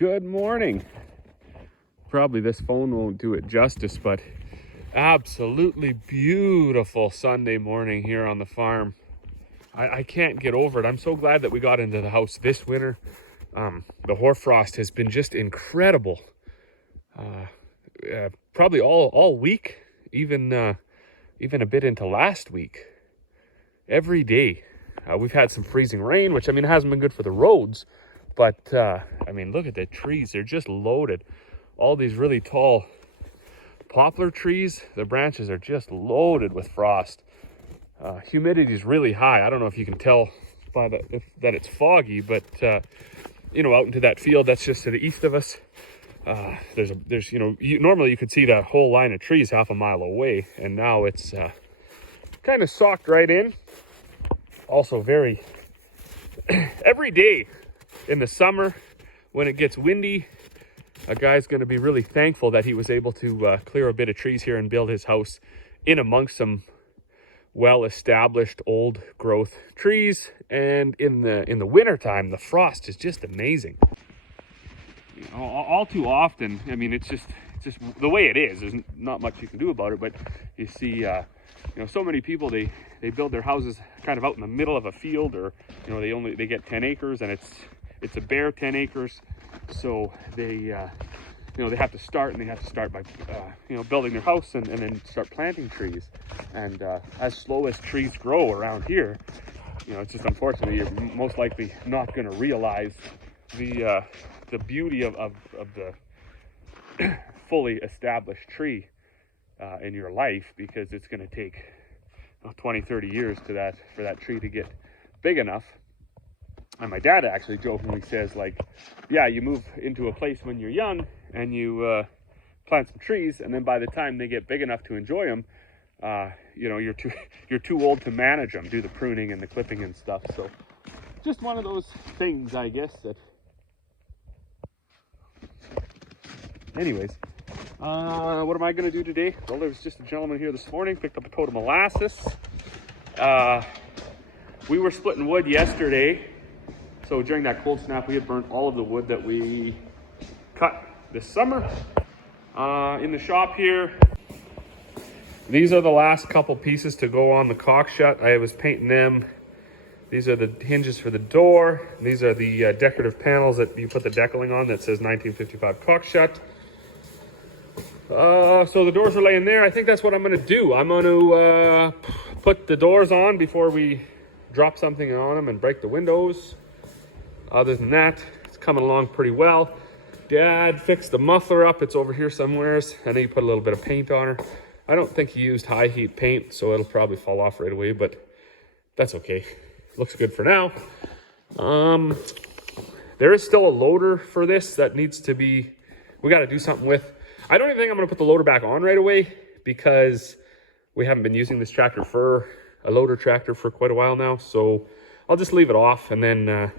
Good morning. Probably this phone won't do it justice, but absolutely beautiful Sunday morning here on the farm. I can't get over it. I'm so glad that we got into the house this winter. The hoarfrost has been just incredible. Probably all week, even a bit into last week. Every day. We've had some freezing rain, which, I mean, hasn't been good for the roads. But, I mean, look at the trees. They're just loaded. All these really tall poplar trees, the branches are just loaded with frost. Humidity is really high. I don't know if you can tell by that it's foggy, but, you know, out into that field that's just to the east of us, there's normally you could see that whole line of trees half a mile away, and now it's kind of socked right in. Also very, every day in the summer when it gets windy, a guy's going to be really thankful that he was able to clear a bit of trees here and build his house in amongst some well-established old growth trees. And in the wintertime, the frost is just amazing. You know, all too often, I mean, it's just the way it is. There's not much you can do about it, but you see, so many people, they build their houses kind of out in the middle of a field, or, they get 10 acres and it's a bare 10 acres. So they have to start by, building their house and then start planting trees. And as slow as trees grow around here, it's just unfortunately, you're most likely not going to realize the beauty of the fully established tree in your life, because it's going to take 20, 30 years for that tree to get big enough. And my dad actually jokingly says, like, yeah, you move into a place when you're young and you plant some trees, and then by the time they get big enough to enjoy them, you're too old to manage them, do the pruning and the clipping and stuff. So just one of those things, I guess, that anyways, what am I going to do today? Well, there was just a gentleman here this morning, picked up a tote of molasses. We were splitting wood yesterday. So during that cold snap, we had burnt all of the wood that we cut this summer in the shop here. These are the last couple pieces to go on the caulk shut. I was painting them. These are the hinges for the door. These are the decorative panels that you put the decaling on that says 1955 caulk shut. So the doors are laying there. I think that's what I'm going to do. I'm going to put the doors on before we drop something on them and break the windows. Other than that, it's coming along pretty well. Dad fixed the muffler up. It's over here somewheres. I know he put a little bit of paint on her. I don't think he used high heat paint, so it'll probably fall off right away, but that's okay. Looks good for now. There is still a loader for this that needs to be, we got to do something with. I don't even think I'm going to put the loader back on right away, because we haven't been using this tractor for a loader tractor for quite a while now. So I'll just leave it off, and then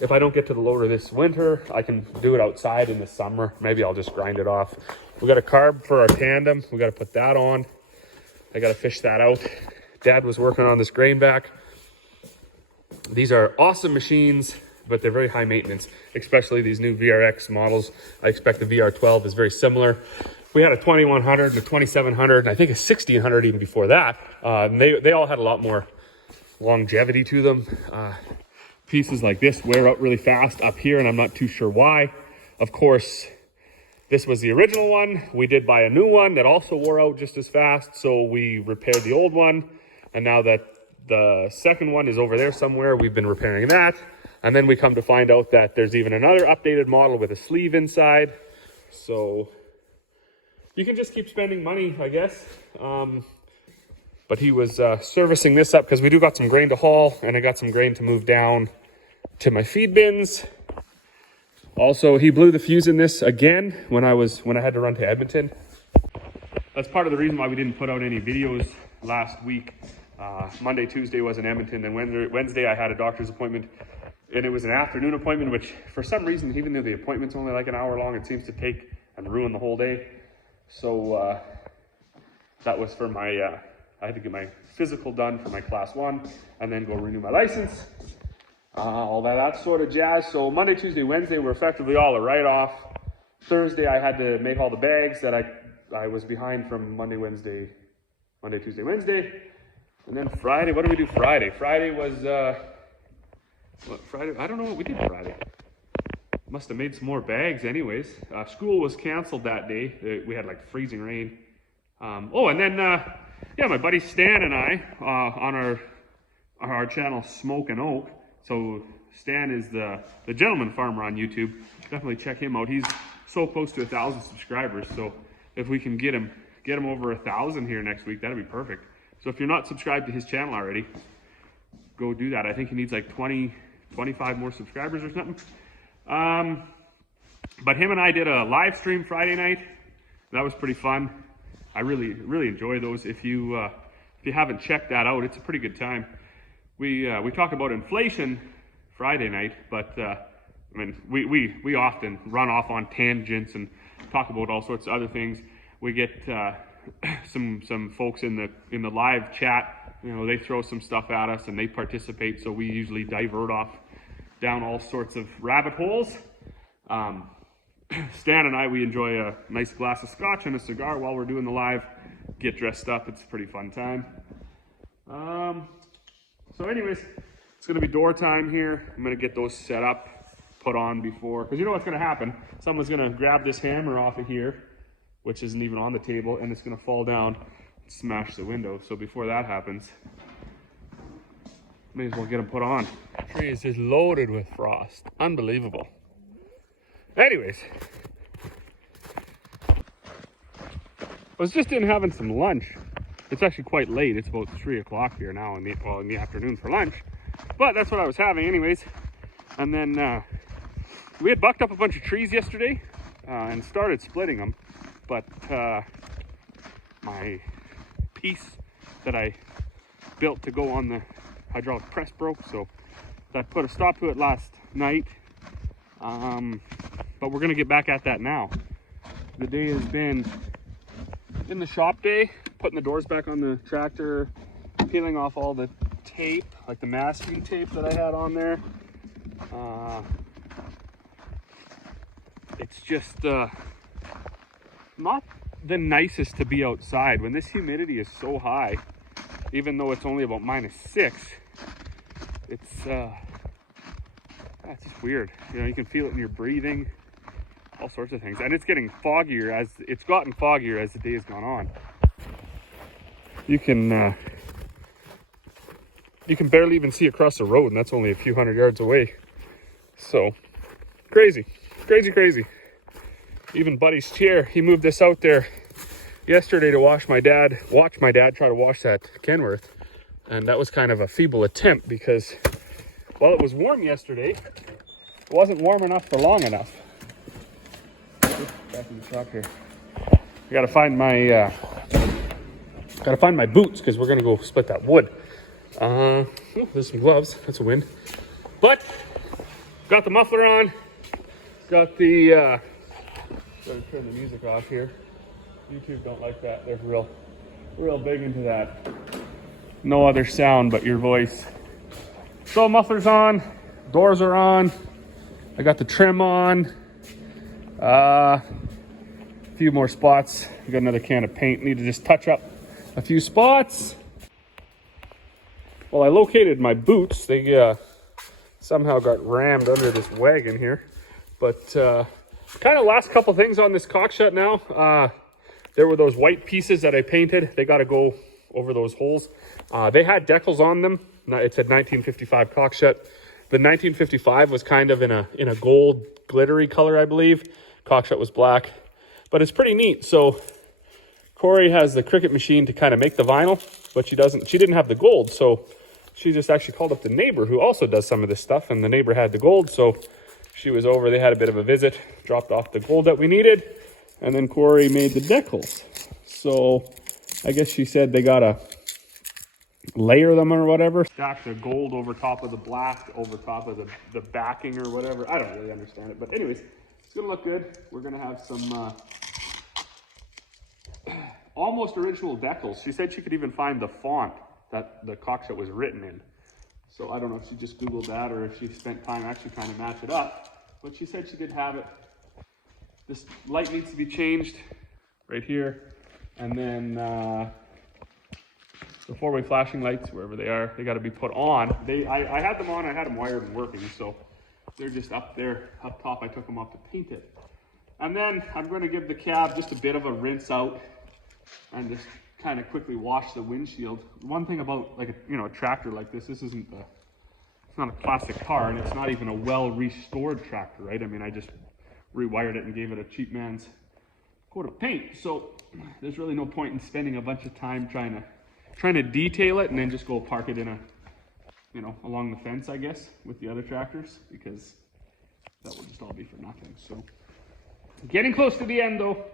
if I don't get to the loader this winter, I can do it outside in the summer. Maybe I'll just grind it off. We got a carb for our tandem. We got to put that on. I got to fish that out. Dad was working on this grain back. These are awesome machines, but they're very high maintenance, especially these new VRX models. I expect the VR12 is very similar. We had a 2100 and a 2700, and I think a 1600 even before that. They all had a lot more longevity to them. Pieces like this wear out really fast up here, and I'm not too sure why. Of course, this was the original one. We did buy a new one that also wore out just as fast, so we repaired the old one. And now that the second one is over there somewhere, we've been repairing that. And then we come to find out that there's even another updated model with a sleeve inside. So you can just keep spending money, I guess. But he was servicing this up because we do got some grain to haul, and I got some grain to move down to my feed bins. Also, he blew the fuse in this again when I had to run to Edmonton. That's part of the reason why we didn't put out any videos last week. Monday, Tuesday was in Edmonton, then Wednesday I had a doctor's appointment, and it was an afternoon appointment, which for some reason, even though the appointment's only like an hour long, it seems to take and ruin the whole day. So that was for my I had to get my physical done for my class 1 and then go renew my license. all that sort of jazz. So Monday, Tuesday, Wednesday were effectively all a write-off. Thursday, I had to make all the bags that I was behind from Monday, Tuesday, Wednesday. And then Friday, what did we do Friday? Friday was, what, Friday? I don't know what we did Friday. Must have made some more bags anyways. School was canceled that day. We had like freezing rain. And then, yeah, my buddy Stan and I, on our channel Smoke and Oak. So Stan is the gentleman farmer on YouTube. Definitely check him out. He's so close to 1,000 subscribers. So if we can get him over 1,000 here next week, that'd be perfect. So if you're not subscribed to his channel already, go do that. I think he needs like 25 more subscribers or something. But him and I did a live stream Friday night. That was pretty fun. I really enjoy those. If you haven't checked that out, it's a pretty good time. We talk about inflation Friday night, but I mean we often run off on tangents and talk about all sorts of other things. We get some folks in the live chat. You know, they throw some stuff at us and they participate. So we usually divert off down all sorts of rabbit holes. Stan and I, we enjoy a nice glass of scotch and a cigar while we're doing the live. Get dressed up. It's a pretty fun time. So anyways, it's going to be door time here. I'm going to get those set up, put on before, because you know what's going to happen. Someone's going to grab this hammer off of here, which isn't even on the table, and it's going to fall down and smash the window. So before that happens, may as well get them put on. The tree is just loaded with frost. Unbelievable. Anyways, I was just in having some lunch. It's actually quite late. It's about 3 o'clock here now in the afternoon for lunch. But that's what I was having anyways. And then we had bucked up a bunch of trees yesterday and started splitting them. But my piece that I built to go on the hydraulic press broke. So I put a stop to it last night. But we're going to get back at that now. The day has been in the shop day, putting the doors back on the tractor, peeling off all the tape, like the masking tape that I had on there. It's just not the nicest to be outside when this humidity is so high, even though it's only about -6. It's just weird. You know, you can feel it in your breathing, all sorts of things. And it's getting foggier it's gotten foggier as the day has gone on. You can barely even see across the road, and that's only a few hundred yards away. So crazy. Even Buddy's chair, he moved this out there yesterday to watch my dad try to wash that Kenworth. And that was kind of a feeble attempt because while it was warm yesterday, it wasn't warm enough for long enough. Back in the truck here. I gotta find my boots because we're gonna go split that wood. Oh, there's some gloves. That's a win. But got the muffler on. Got the. Gotta turn the music off here. YouTube don't like that. They're real big into that. No other sound but your voice. So muffler's on. Doors are on. I got the trim on. A few more spots. I got another can of paint. Need to just touch up a few spots. Well, I located my boots. They somehow got rammed under this wagon here. But kind of last couple things on this cockshut now. There were those white pieces that I painted. They got to go over those holes. They had decals on them. It said 1955 cockshut. The 1955 was kind of in a gold glittery color, I believe. Cockshut was black, but it's pretty neat. So Corey has the Cricut machine to kind of make the vinyl, but she didn't have the gold. So she just actually called up the neighbor who also does some of this stuff, and the neighbor had the gold. So she was over, they had a bit of a visit, dropped off the gold that we needed, and then Corey made the decals. So I guess she said they gotta layer them or whatever. Stack the gold over top of the black, over top of the backing or whatever. I don't really understand it, but anyways, it's gonna look good. We're gonna have some almost original decals. She said she could even find the font that the cockshut was written in. So I don't know if she just Googled that or if she spent time actually trying to match it up, but she said she did have it. This light needs to be changed right here. And then the four-way flashing lights, wherever they are, they got to be put on. I had them on, I had them wired and working, so they're just up there, up top. I took them off to paint it. And then I'm going to give the cab just a bit of a rinse out and just kind of quickly wash the windshield. One thing about like a tractor like this isn't it's not a classic car, and it's not even a well restored tractor, right? I mean, I just rewired it and gave it a cheap man's coat of paint. So there's really no point in spending a bunch of time trying to detail it and then just go park it in a, along the fence, I guess, with the other tractors, because that will just all be for nothing. So getting close to the end though.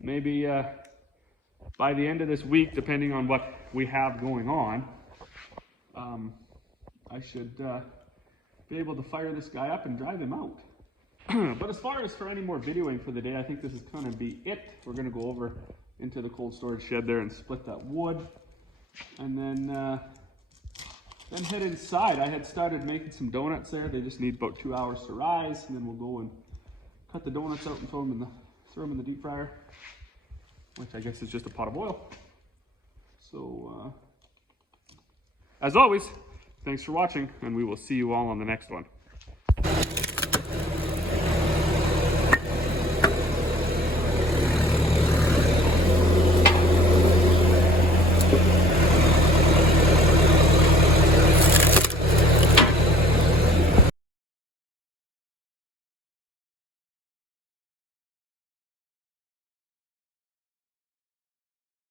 Maybe by the end of this week, depending on what we have going on, I should be able to fire this guy up and drive him out. But as far as for any more videoing for the day, I think this is going to be it. We're going to go over into the cold storage shed there and split that wood. And then head inside. I had started making some donuts there. They just need about 2 hours to rise. And then we'll go and cut the donuts out and throw them in the deep fryer, which I guess is just a pot of oil. So, as always, thanks for watching, and we will see you all on the next one.